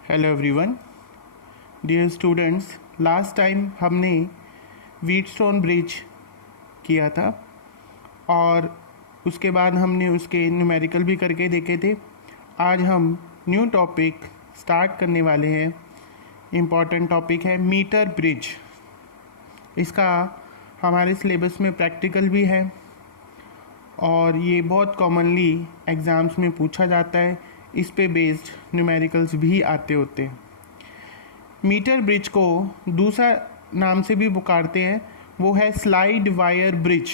Hello everyone, dear students. Last time हमने Wheatstone bridge किया था और उसके बाद हमने उसके न्यूमेरिकल भी करके देखे थे। आज हम न्यू टॉपिक स्टार्ट करने वाले हैं। इम्पॉर्टेंट टॉपिक है मीटर ब्रिज। इसका हमारे सिलेबस में प्रैक्टिकल भी है और ये बहुत कॉमनली एग्ज़ाम्स में पूछा जाता है। इस पे बेस्ड न्यूमेरिकल्स भी आते होते हैं। मीटर ब्रिज को दूसरा नाम से भी पुकारते हैं, वो है slide wire bridge.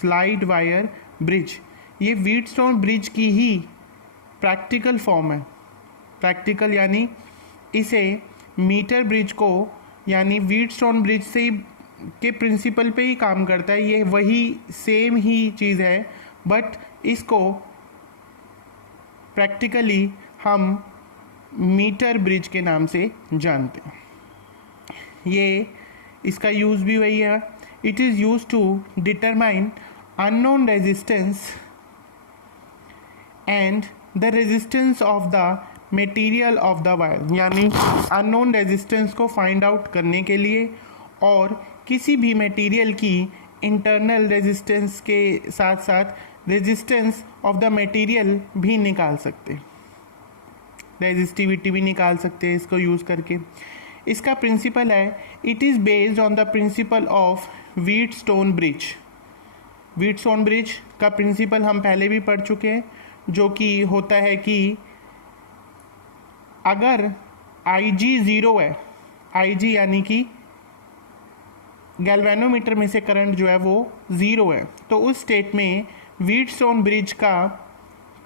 Slide wire bridge ये व्हीटस्टोन ब्रिज की ही प्रैक्टिकल फॉर्म है। प्रैक्टिकल यानी इसे मीटर ब्रिज को यानी व्हीटस्टोन ब्रिज से के प्रिंसिपल पे ही काम करता है। ये वही सेम ही चीज़ है, बट इसको प्रैक्टिकली हम मीटर ब्रिज के नाम से जानते हैं। ये इसका यूज़ भी वही है। It is use to determine unknown resistance and the resistance of the material of the wire, यानी अननोन रेजिस्टेंस को फाइंड आउट करने के लिए और किसी भी मटेरियल की इंटरनल रेजिस्टेंस के साथ साथ रेजिस्टेंस ऑफ द मटेरियल भी निकाल सकते, रेजिस्टिविटी भी निकाल सकते हैं इसको यूज़ करके। इसका प्रिंसिपल है, it is based on the principle of Wheatstone bridge. Wheatstone bridge का प्रिंसिपल हम पहले भी पढ़ चुके हैं, जो कि होता है कि अगर IG 0 है, IG यानी कि गैल्वेनोमीटर में से करंट जो है वो 0 है, तो उस स्टेट में व्हीटस्टोन ब्रिज का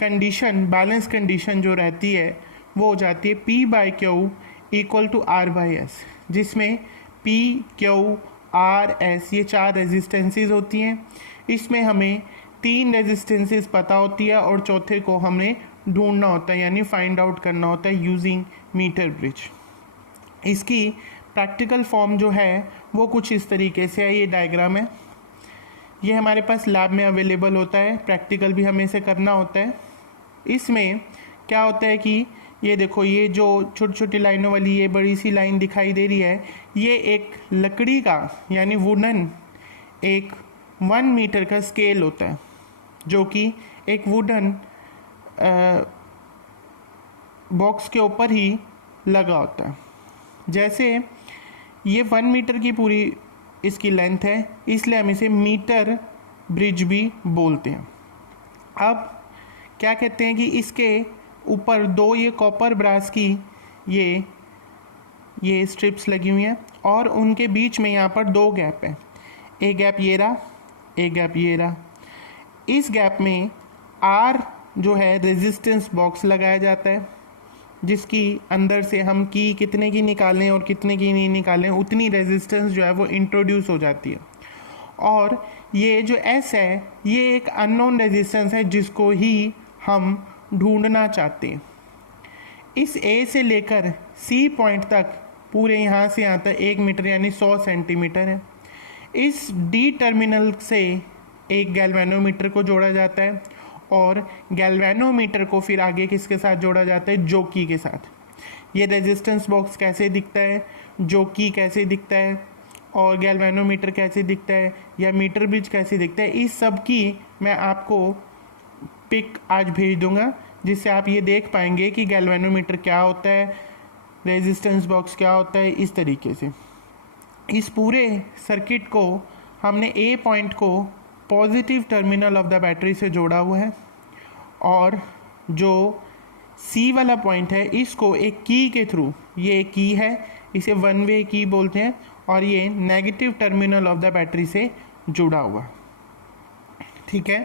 कंडीशन, बैलेंस कंडीशन जो रहती है वो हो जाती है P/Q इक्वल टू R/S, जिसमें P, Q, R, S ये 4 रेजिस्टेंसेस होती हैं। इसमें हमें 3 रेजिस्टेंसेस पता होती है और चौथे को हमें ढूंढना होता है, यानी फाइंड आउट करना होता है यूजिंग मीटर ब्रिज। इसकी प्रैक्टिकल फॉर्म जो है वो कुछ इस तरीके से है। ये डायग्राम है, ये हमारे पास लैब में अवेलेबल होता है। प्रैक्टिकल भी हमें इसे करना होता है। इसमें क्या होता है कि ये देखो, ये जो छोटी छोटी लाइनों वाली ये बड़ी सी लाइन दिखाई दे रही है, ये एक लकड़ी का यानी वुडन एक 1 मीटर का स्केल होता है, जो कि एक वुडन बॉक्स के ऊपर ही लगा होता है। जैसे ये 1 मीटर की पूरी इसकी लेंथ है, इसलिए हम इसे मीटर ब्रिज भी बोलते हैं। अब क्या कहते हैं कि इसके ऊपर 2 ये कॉपर ब्रास की ये स्ट्रिप्स लगी हुई हैं और उनके बीच में यहाँ पर 2 गैप हैं। एक गैप ये रहा, एक गैप ये रहा। इस गैप में R जो है रेजिस्टेंस बॉक्स लगाया जाता है, जिसकी अंदर से हम की कितने की निकालें और कितने की नहीं निकालें उतनी रेजिस्टेंस जो है वो इंट्रोड्यूस हो जाती है। और ये जो S है ये एक अननोन रेजिस्टेंस है जिसको ही हम ढूंढना चाहते हैं। इस A से लेकर C पॉइंट तक पूरे यहाँ से यहाँ तक 1 मीटर यानी 100 सेंटीमीटर है। इस D टर्मिनल से एक गैल्वेनोमीटर को जोड़ा जाता है और गैल्वेनोमीटर को फिर आगे किसके साथ जोड़ा जाता है, जॉकी के साथ। ये रेजिस्टेंस बॉक्स कैसे दिखता है, जॉकी कैसे दिखता है और गैल्वेनोमीटर कैसे दिखता है या मीटर ब्रिज कैसे दिखता है, इस सब की मैं आपको पिक आज भेज दूंगा, जिससे आप ये देख पाएंगे कि गैल्वेनोमीटर क्या होता है, रेजिस्टेंस बॉक्स क्या होता है। इस तरीके से इस पूरे सर्किट को हमने A पॉइंट को positive terminal of the battery से जोड़ा हुआ है और जो C वाला पॉइंट है इसको एक की के थ्रू, ये एक की है, इसे 1 वे की बोलते हैं, और ये negative terminal of the battery से जुड़ा हुआ। ठीक है,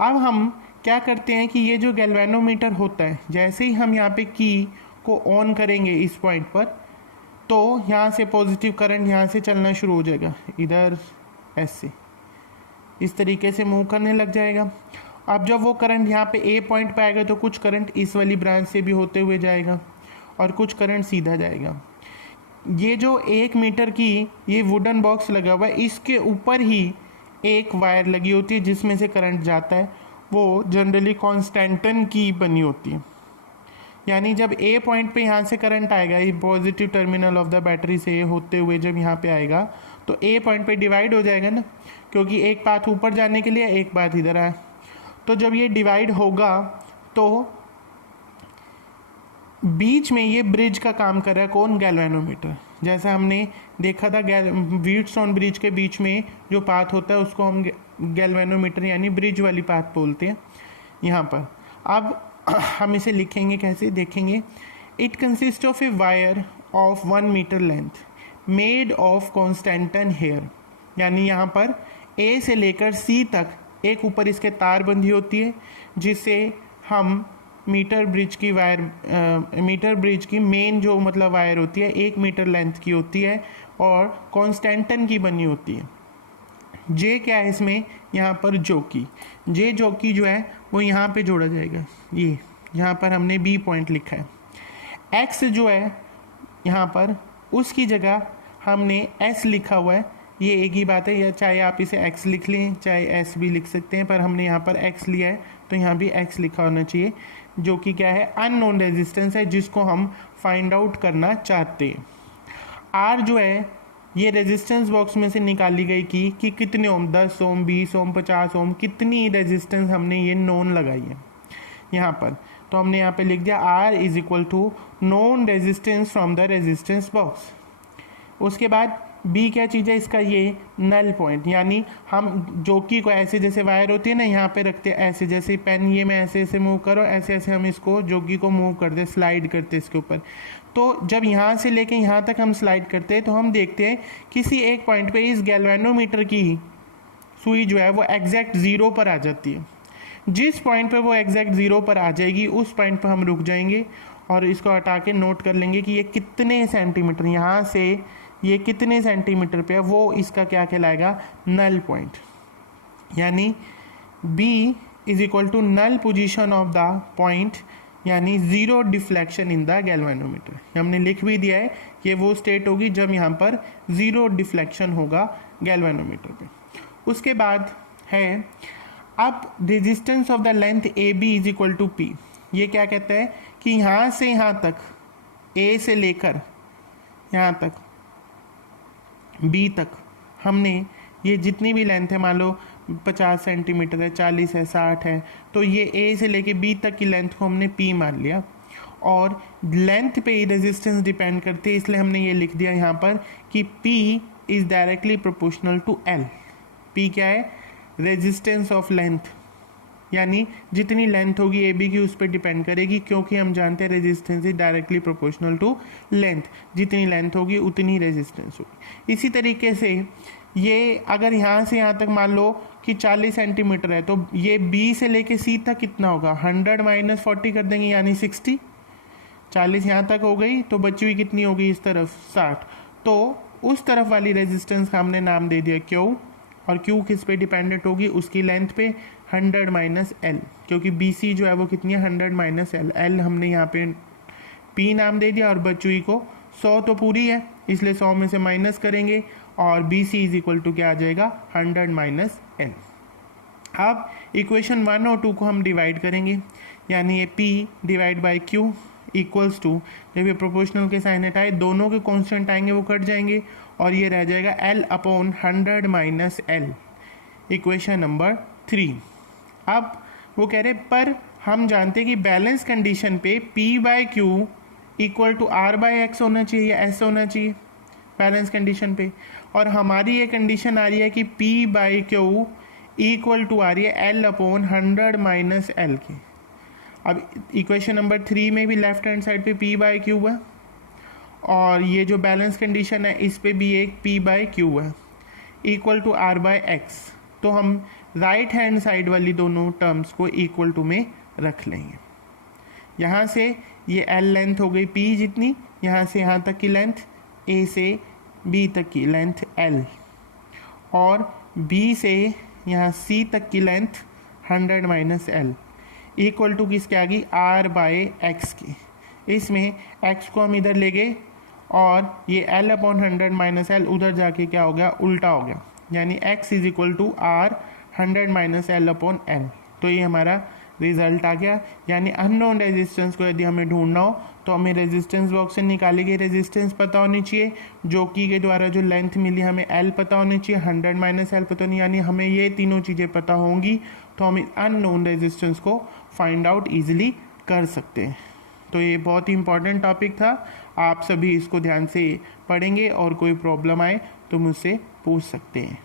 अब हम क्या करते हैं कि ये जो गैल्वेनोमीटर होता है, जैसे ही हम यहाँ पे की को ऑन करेंगे इस पॉइंट पर, तो यहाँ से पॉजिटिव करंट यहाँ से चलना शुरू हो जाएगा, इधर ऐसे इस तरीके से मूव करने लग जाएगा। अब जब वो करंट यहाँ पे A पॉइंट पे आएगा तो कुछ करंट इस वाली ब्रांच से भी होते हुए जाएगा और कुछ करंट सीधा जाएगा। ये जो 1 मीटर की ये वुडन बॉक्स लगा हुआ है, इसके ऊपर ही एक वायर लगी होती है जिसमें से करंट जाता है, वो जनरली कॉन्स्टेंटन की बनी होती है। यानी जब ए पॉइंट पे यहाँ से करंट आएगा, ये positive terminal of the battery से होते हुए जब यहाँ पे आएगा तो ए पॉइंट पे डिवाइड हो जाएगा ना, क्योंकि एक पाथ ऊपर जाने के लिए एक पाथ इधर आया। तो जब ये डिवाइड होगा तो बीच में ये ब्रिज का काम कर रहा है कौन, गैल्वेनोमीटर। जैसा हमने देखा था व्हीटस्टोन ब्रिज के बीच में जो पाथ होता है उसको हम गैल्वेनोमीटर यानी ब्रिज वाली पाथ बोलते हैं यहाँ पर। अब हम इसे लिखेंगे कैसे, देखेंगे। It consist of a wire of 1 metre length made of constantan here, यानी यहाँ पर ए से लेकर सी तक एक ऊपर इसके तार बंधी होती है जिससे हम मीटर ब्रिज की वायर, मीटर ब्रिज की मेन जो मतलब वायर होती है 1 मीटर लेंथ की होती है और कॉन्स्टेंटन की बनी होती है। जे क्या है इसमें, यहाँ पर जोकी, जे जोकी जो है वो यहाँ पे जोड़ा जाएगा। ये यहाँ पर हमने बी पॉइंट लिखा है। एक्स जो है यहाँ पर उसकी जगह हमने एस लिखा हुआ है, ये एक ही बात है, या चाहे आप इसे एक्स लिख लें चाहे एस भी लिख सकते हैं, पर हमने यहाँ पर एक्स लिया है तो यहाँ भी एक्स लिखा होना चाहिए, जो कि क्या है, अननोन रेजिस्टेंस है जिसको हम फाइंड आउट करना चाहते हैं। आर जो है ये रेजिस्टेंस बॉक्स में से निकाली गई कि कितने ओम, 10 ओम, 20 ओम, 50 ओम, कितनी रेजिस्टेंस हमने ये नोन लगाई है यहाँ पर। तो हमने यहाँ पे लिख दिया R is equal to known resistance from the resistance box. उसके बाद बी क्या चीज़ है इसका, ये नल पॉइंट, यानी हम जोकी को ऐसे जैसे वायर होती है ना यहाँ पे रखते हैं, ऐसे जैसे पेन ये मैं ऐसे ऐसे मूव करो, ऐसे ऐसे हम इसको जोकी को मूव करते, स्लाइड करते इसके ऊपर। तो जब यहाँ से लेके यहाँ तक हम स्लाइड करते हैं तो हम देखते हैं किसी एक पॉइंट पे इस गैल्वेनोमीटर की सुई जो है वो एग्जैक्ट 0 पर आ जाती है। जिस पॉइंट पे वो एग्जैक्ट 0 पर आ जाएगी उस पॉइंट पर हम रुक जाएंगे और इसको हटा के नोट कर लेंगे कि ये कितने सेंटीमीटर, यहाँ से ये कितने सेंटीमीटर पे है, वो इसका क्या कहलाएगा, नल पॉइंट। यानी B is equal to null position of the point, यानी 0 डिफ्लेक्शन इन द गैल्वेनोमीटर। हमने लिख भी दिया है कि वो स्टेट होगी जब यहाँ पर 0 डिफ्लेक्शन होगा गैल्वेनोमीटर पे। उसके बाद है अब resistance of the length A B is equal to P. ये क्या कहता है कि यहाँ से यहाँ तक, ए से लेकर यहाँ तक बी तक हमने ये जितनी भी लेंथ है, मान लो 50 सेंटीमीटर है, 40 है, 60 है, तो ये ए से लेके बी तक की लेंथ को हमने पी मान लिया और लेंथ पे ही रेजिस्टेंस डिपेंड करती है, इसलिए हमने ये लिख दिया यहाँ पर कि P is directly proportional to L। P क्या है, रेजिस्टेंस ऑफ लेंथ, यानी जितनी लेंथ होगी ए बी की उस पर डिपेंड करेगी, क्योंकि हम जानते हैं resistance is directly proportional to length, जितनी लेंथ होगी उतनी रेजिस्टेंस होगी। इसी तरीके से ये अगर यहाँ से यहाँ तक मान लो कि 40 सेंटीमीटर है तो ये बी से लेके सी तक कितना होगा, 100 माइनस 40 कर देंगे यानी 60। 40 यहाँ तक हो गई तो बची हुई कितनी होगी इस तरफ, 60। तो उस तरफ वाली रेजिस्टेंस का हमने नाम दे दिया क्यू, और क्यू किस पे डिपेंडेंट होगी, उसकी लेंथ पे 100 माइनस एल, क्योंकि बी सी जो है वो कितनी है, 100 माइनस एल। एल हमने यहाँ पे पी नाम दे दिया और बची हुई को 100 तो पूरी है इसलिए 100 में से माइनस करेंगे और B C is equal to क्या आ जाएगा, 100 माइनस एल। अब इक्वेशन 1 और 2 को हम डिवाइड करेंगे, यानी ये P divide by Q equals to, जब ये प्रोपोर्शनल के साइन हटाए दोनों के कांस्टेंट आएंगे वो कट जाएंगे और ये रह जाएगा L upon 100 minus L, equation number 3। अब वो कह रहे पर हम जानते हैं कि बैलेंस कंडीशन पे P by Q equal to R by X होना चाहिए या S होना चाहिए बैलेंस कंडीशन पे, और हमारी ये कंडीशन आ रही है कि P by Q equal to आ रही है L अपॉन 100 माइनस एल की। अब इक्वेशन नंबर 3 में भी लेफ्ट हैंड साइड पे P बाई क्यू है और ये जो बैलेंस कंडीशन है इस पे भी एक P बाई क्यू है equal to R by X. तो हम राइट हैंड साइड वाली दोनों टर्म्स को इक्वल टू में रख लेंगे। यहाँ से ये L लेंथ हो गई P जितनी, यहाँ से यहाँ तक की लेंथ A से B तक की लेंथ L, और B से यहाँ C तक की length 100 minus L equal to किसके आ गई, R बाई एक्स की। इसमें x को हम इधर ले गए और ये L अपॉन 100 माइनस एल उधर जाके क्या हो गया, उल्टा हो गया, यानी x is equal to R 100 minus L upon L. तो ये हमारा रिजल्ट आ गया। यानी अननोन रेजिस्टेंस को यदि हमें ढूंढना हो तो हमें रेजिस्टेंस बॉक्स से निकाली गई रेजिस्टेंस पता होनी चाहिए, जो की के द्वारा जो लेंथ मिली हमें एल पता होनी चाहिए, 100 माइनस एल पता नहीं, यानी हमें ये तीनों चीज़ें पता होंगी तो हम अननोन रेजिस्टेंस को फाइंड आउट ईजिली कर सकते हैं। तो ये बहुत ही इंपॉर्टेंट टॉपिक था, आप सभी इसको ध्यान से पढ़ेंगे और कोई प्रॉब्लम आए तो मुझसे पूछ सकते हैं।